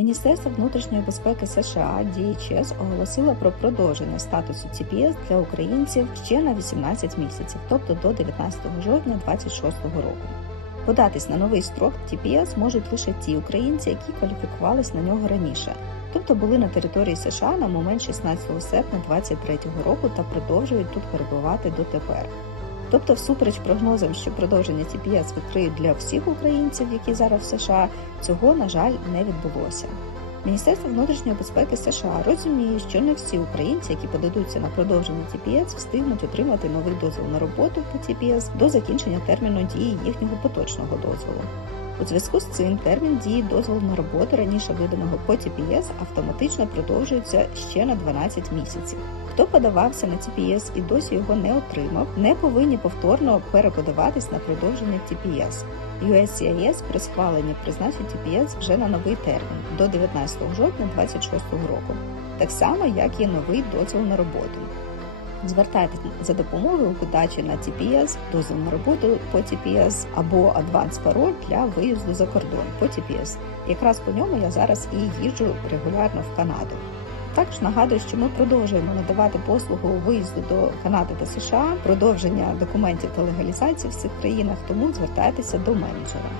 Міністерство внутрішньої безпеки США DHS оголосило про продовження статусу TPS для українців ще на 18 місяців, тобто до 19 жовтня 2026 року. Податись на новий строк TPS можуть лише ті українці, які кваліфікувались на нього раніше, тобто були на території США на момент 16 серпня 2023 року та продовжують тут перебувати дотепер. Тобто, всупереч прогнозам, що продовження TPS відкриють для всіх українців, які зараз в США, цього на жаль не відбулося. Міністерство внутрішньої безпеки США розуміє, що не всі українці, які подадуться на продовження TPS, встигнуть отримати новий дозвіл на роботу по TPS до закінчення терміну дії їхнього поточного дозволу. У зв'язку з цим термін дії дозволу на роботу раніше виданого по TPS автоматично продовжується ще на 12 місяців. Хто подавався на TPS і досі його не отримав, не повинні повторно переподаватись на продовження TPS. USCIS при схваленні призначить TPS вже на новий термін до 19 жовтня 2026 року, так само як і новий дозвіл на роботу. Звертайтесь за допомогою у подачі на TPS, дозвіл на роботу по TPS або Advance пароль для виїзду за кордон по TPS. Якраз по ньому я зараз і їжджу регулярно в Канаду. Також нагадую, що ми продовжуємо надавати послугу виїзду до Канади та США, продовження документів та легалізації в цих країнах, тому звертайтеся до менеджера.